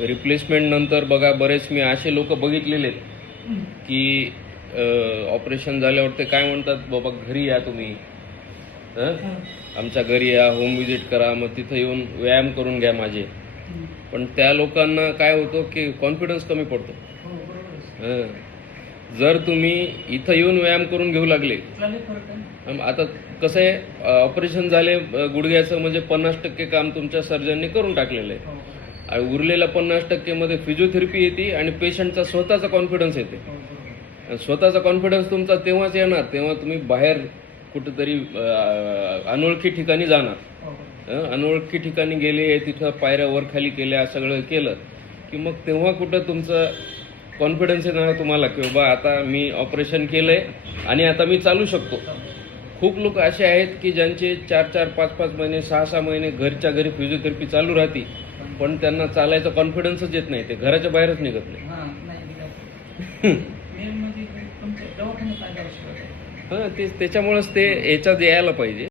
Replacement नंतर बघा बरेच मी असे लोक बघितलेले आहेत की ऑपरेशन झाल्यावर ते काय म्हणतात, बाबा घरी या तुम्ही, आमच्या घरी या, होम विजिट करा, मग तिथं येऊन व्यायाम करून घ्या माझे. पण त्या लोकांना काय होतं की कॉन्फिडन्स कमी पडतो. जर तुम्ही इथं येऊन व्यायाम करून घेऊ लागले, आता कसं आहे, ऑपरेशन झाले गुडघ्याचं म्हणजे 50% काम तुमच्या सर्जनने करून टाकलेलं आहे, आणि उरलेल्या 50% मध्ये फिजिओथेरपी येते आणि पेशंटचा स्वतःचा कॉन्फिडन्स येते. स्वतःचा कॉन्फिडन्स तुमचा तेव्हाच येणार तेव्हा तुम्ही बाहेर कुठेतरी अनोळखी ठिकाणी जाणार. अनोळखी ठिकाणी गेले, तिथं पायऱ्या वर खाली केल्या, सगळं केलं की मग तेव्हा कुठं तुमचं कॉन्फिडन्स येणार तुम्हाला की बाबा आता मी ऑपरेशन केलंय आणि आता मी चालू शकतो. खूप लोक असे आहेत की ज्यांचे 4-4, 5-5 महिने, 6-6 महिने घरच्या घरी फिजिओथेरपी चालू राहते, पण त्यांना चालायचा कॉन्फिडन्सच येत नाही, ते घराच्या बाहेरच निघत नाही. हां, त्याच्यामुळेच ते याच्यात यायला पाहिजे.